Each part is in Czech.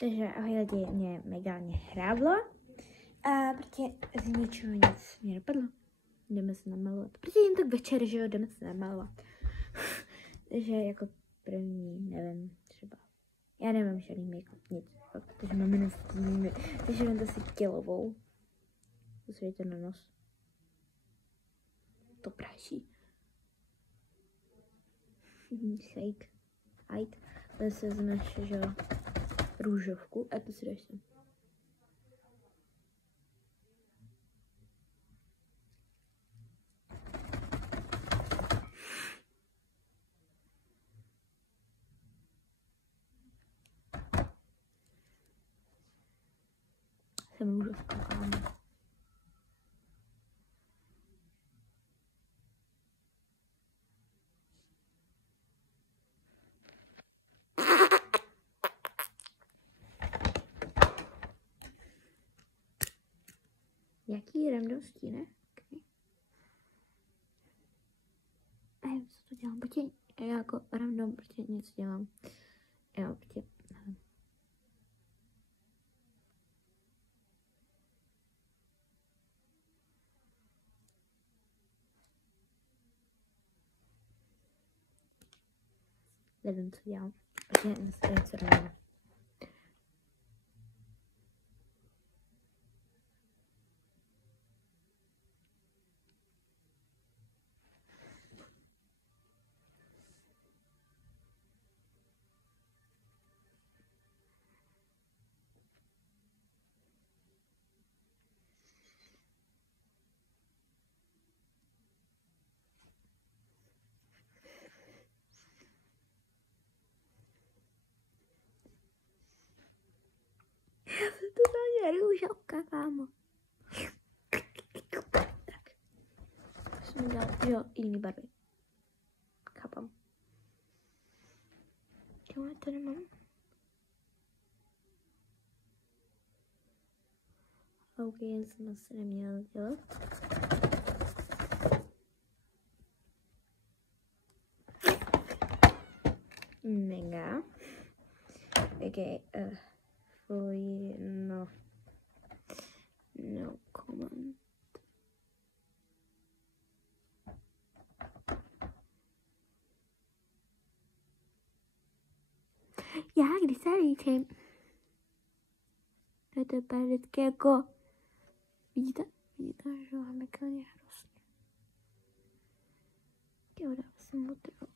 Takže ahoj lidi, mě megálně hráblo a protože z ničeho nic mě napadlo. Jdeme se namalovat. Protože jen tak večer, že jo, jdeme se namalovat. Takže jako první, nevím, třeba. Já nemám žádný make-up, nic. Fakt, takže mám jenom stíny. Takže mám zase kilovou. Posvěďte na nos. To práší. Shake. Hide. Zase znáš, že jo, růžovku a to si dáš sem. Jsem růžovka, kámo. Jaký randosti, ne? Okay. Nevím, co to dělám, protože já jako random prostě nic dělám. Já prostě nevím. Nevím, co dělám. Protože něco random. To je růžovka, kámo. Tak. Jsem dal, jo, jiný barvy. Chápám. Jo, tady mám. OK, jen jsem asi neměla dělat. Mega. OK, no comment. Já, když se líčím. To je to vždycky jako... Vidíte? Vidíte, že mám meklně hrozně. Jo, dám si modrou.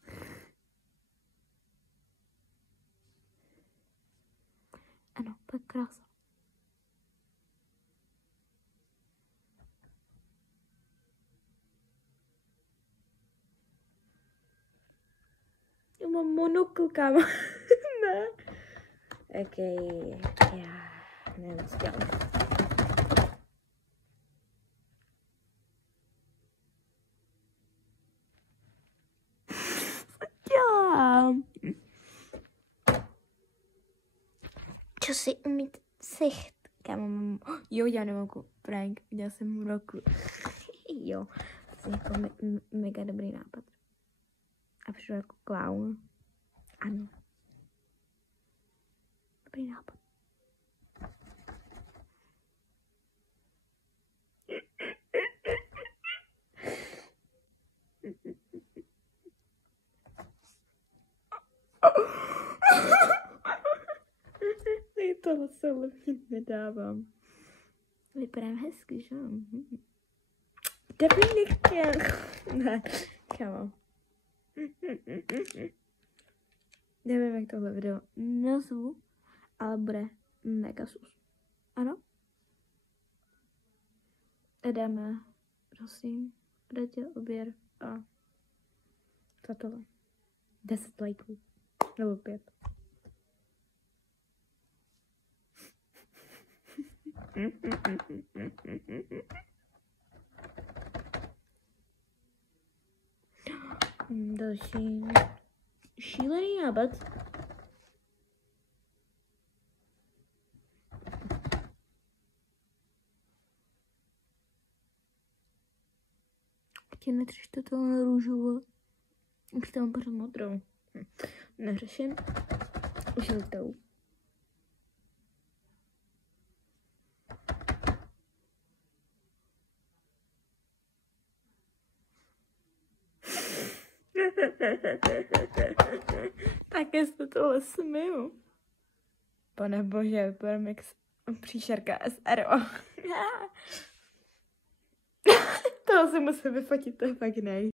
Ano, to je krása. Já mám monokl, kámo. Ne. OK, já nevím, co dělám. Co dělám? Co si umít sicht? Kámo, mám... Jo, já nemám prank, udělal jsem monokl. Jo, to je jako mega dobrý nápad. A přišel jako clown. Ano. Dobrý nápad. Tohle se levně nedávám. Vypadám hezky, že? Dobrý nechtěl. Ne, kámo. Nevím, jak tohle video nazvu, ale bude mega sus. Ano? Jdeme, prosím, dejte oběr a za tohle. 10 lajků. Nebo 5. Další šílený nápad. Tě netřešte to na růžovo. Už tam pořád modrou. Neřeším. Žlutou. Také se tohle směju. Pane bože, vypadám jak příšerka SRO. Toho si musím vyfotit, to je fakt nej.